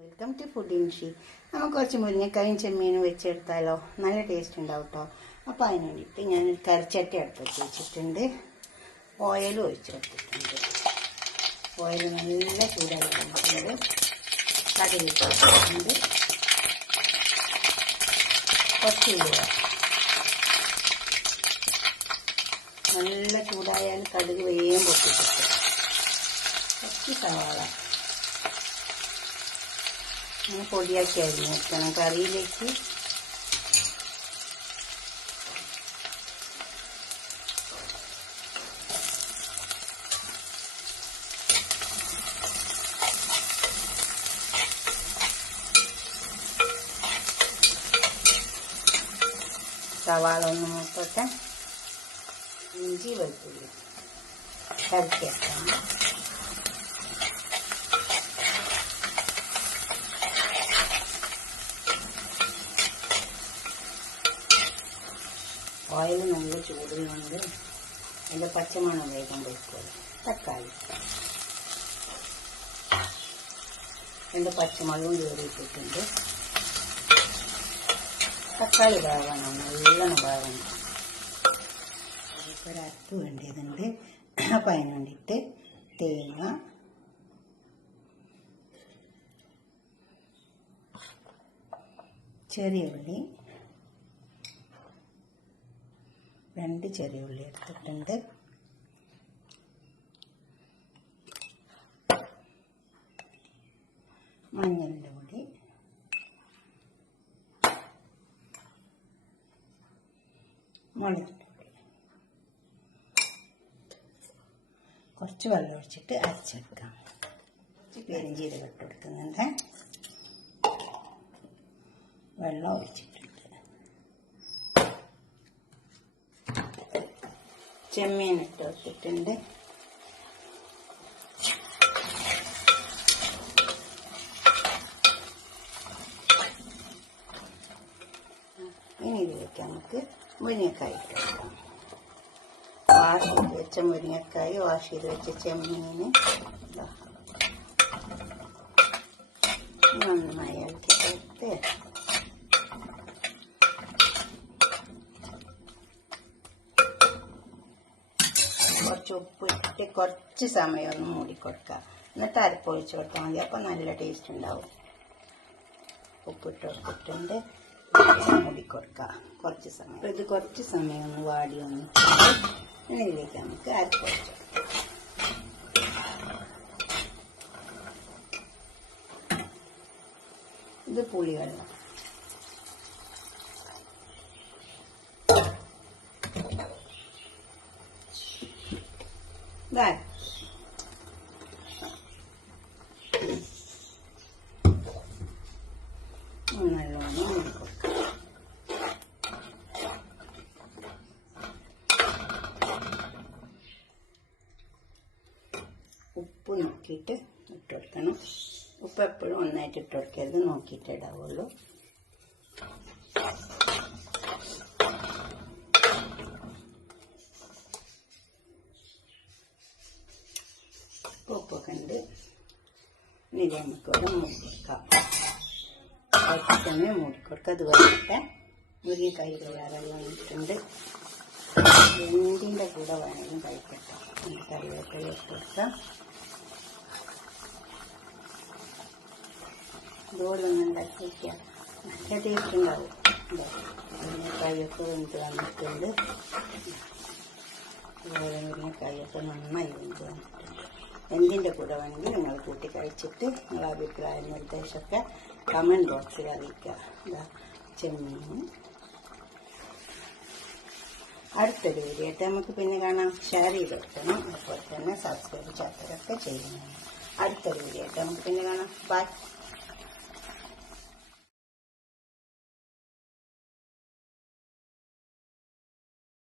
Welcome to food ഇൻഷി. നമുക്ക് കുറച്ച് മുരിങ്ങക്കായും ചെമ്മീനും വെച്ചെടുത്താലോ, നല്ല ടേസ്റ്റ് ഉണ്ടാവും കേട്ടോ. അപ്പോൾ അതിന് വേണ്ടിയിട്ട് ഞാനൊരു കറിച്ചട്ടി അടുപ്പത്ത് വെച്ചിട്ടുണ്ട്. ഓയിലും ഒഴിച്ചെടുത്തിട്ടുണ്ട്. ഓയിൽ നല്ല ചൂടായി വന്നിട്ടുണ്ട്. കടുക് ഇട്ടിട്ടുണ്ട്. കുറച്ച് ഉലുവ. നല്ല ചൂടായാൽ കടുക് വേഗം പൊട്ടിച്ചിട്ട് കുറച്ച് സവാള അങ്ങനെ പൊടിയാക്കി അരിഞ്ഞ് വെക്കണം കറിയിലേക്ക്. സവാള ഒന്ന് മൂത്തോട്ടെ. ഇഞ്ചി വെളുത്തുള്ളി ചതച്ചേക്കാം. ഓയിൽ നല്ല ചൂടുകൊണ്ട് അതിൻ്റെ പച്ചമണം വേഗം വെക്കുക. തക്കാളി 2 പച്ചമുളകും കയറിയിട്ടിട്ടുണ്ട്. തക്കാളി വേവണം, നല്ലോണം വേവണം. ഒരരപ്പ് വേണ്ടിയതുണ്ട്. അപ്പം അതിന് വേണ്ടിയിട്ട് തേങ്ങ, ചെറിയ ഉള്ളി, 2 ചെറിയ ഉള്ളി എടുത്തിട്ടുണ്ട്. മഞ്ഞളിൻ്റെ പൊടി, മുളകിൻ്റെ പൊടി, കുറച്ച് വെള്ളം ഒഴിച്ചിട്ട് അരച്ചെടുക്കാം. പെരുംജീരകം ഇട്ട് കൊടുക്കുന്നുണ്ട്. വെള്ളം ഒഴിച്ചിട്ടുണ്ട്. ചെമ്മീൻ ഇട്ട് വെച്ചിട്ടുണ്ട്. ഇനി ഇതിലേക്ക് നമുക്ക് മുരിങ്ങക്കായ ഇട്ട് വെക്കാം. വാഷ് ചെയ്ത് വെച്ച മുരിങ്ങക്കായ, വാഷ് ചെയ്ത് വെച്ച ചെമ്മീന് നന്നായി ഇളക്കി ചേർത്ത് കുറച്ച് ഉപ്പ് ഇട്ട് കുറച്ച് സമയം ഒന്ന് മൂടിക്കൊടുക്കുക. എന്നിട്ട് അരപ്പ് ഒഴിച്ച് കൊടുത്താൽ മതി. അപ്പം നല്ല ടേസ്റ്റ് ഉണ്ടാവും. ഉപ്പിട്ട് കൊടുത്തിട്ടുണ്ട്. മൂടിക്കൊടുക്കുക കുറച്ച് സമയം. അപ്പോൾ ഇത് കുറച്ച് സമയം ഒന്ന് വാടി വന്നിട്ടുണ്ട്. ഇതിലേക്ക് നമുക്ക് അരപ്പ് ഒഴിച്ച് കൊടുക്കാം. ഇത് പുളിവെള്ളം. നല്ലോണം മൂടിക്കൊടുക്കാം. ഉപ്പ് നോക്കിയിട്ട് ഇട്ട് കൊടുക്കണം. ഉപ്പ് എപ്പോഴും ഒന്നായിട്ട് ഇട്ട് കൊടുക്കരുത്, നോക്കിയിട്ട് ഇടാവുള്ളൂ. ഉപ്പൊക്കെ ഉണ്ട്. ഇനി നമുക്കിവിടെ മൂടിക്കൊടുക്കാം. തന്നെ മൂടിക്കൊടുക്കുക. അതുപോലെ മുരിങ്ങക്കായ വേറെ വന്നിട്ടുണ്ട്. എന്തിൻ്റെ കൂടെ വേണമെങ്കിലും കഴിക്കട്ടെ. കറിവേപ്പില ഇട്ട് കൊടുക്കാം. ഇതുപോലൊന്നും ഉണ്ടാക്കി വയ്ക്കാം. നല്ല ടേസ്റ്റ് ഉണ്ടാവും. മുരിങ്ങക്കായൊക്കെ വെന്ത് വന്നിട്ടുണ്ട്. അതുപോലെ മുരിങ്ങക്കായൊക്കെ നന്നായി വെന്ത് വന്നിട്ടുണ്ട്. എന്തിൻ്റെ കൂടെ വേണമെങ്കിൽ നിങ്ങൾ കൂട്ടി കഴിച്ചിട്ട് നിങ്ങളുടെ അഭിപ്രായ നിർദ്ദേശമൊക്കെ കമൻറ്റ് ബോക്സിൽ അറിയിക്കുക. ചെമ്മീനും അടുത്തൊരു വീഡിയോ ആയിട്ട് നമുക്ക് പിന്നെ കാണാം. ഷെയർ ചെയ്ത് കൊടുക്കണം. അതുപോലെ തന്നെ സബ്സ്ക്രൈബ് ചെയ്യാത്തവരൊക്കെ ചെയ്യുന്നതാണ്. അടുത്തൊരു വീഡിയോ ആയിട്ട് നമുക്ക് പിന്നെ കാണാം. ബൈ.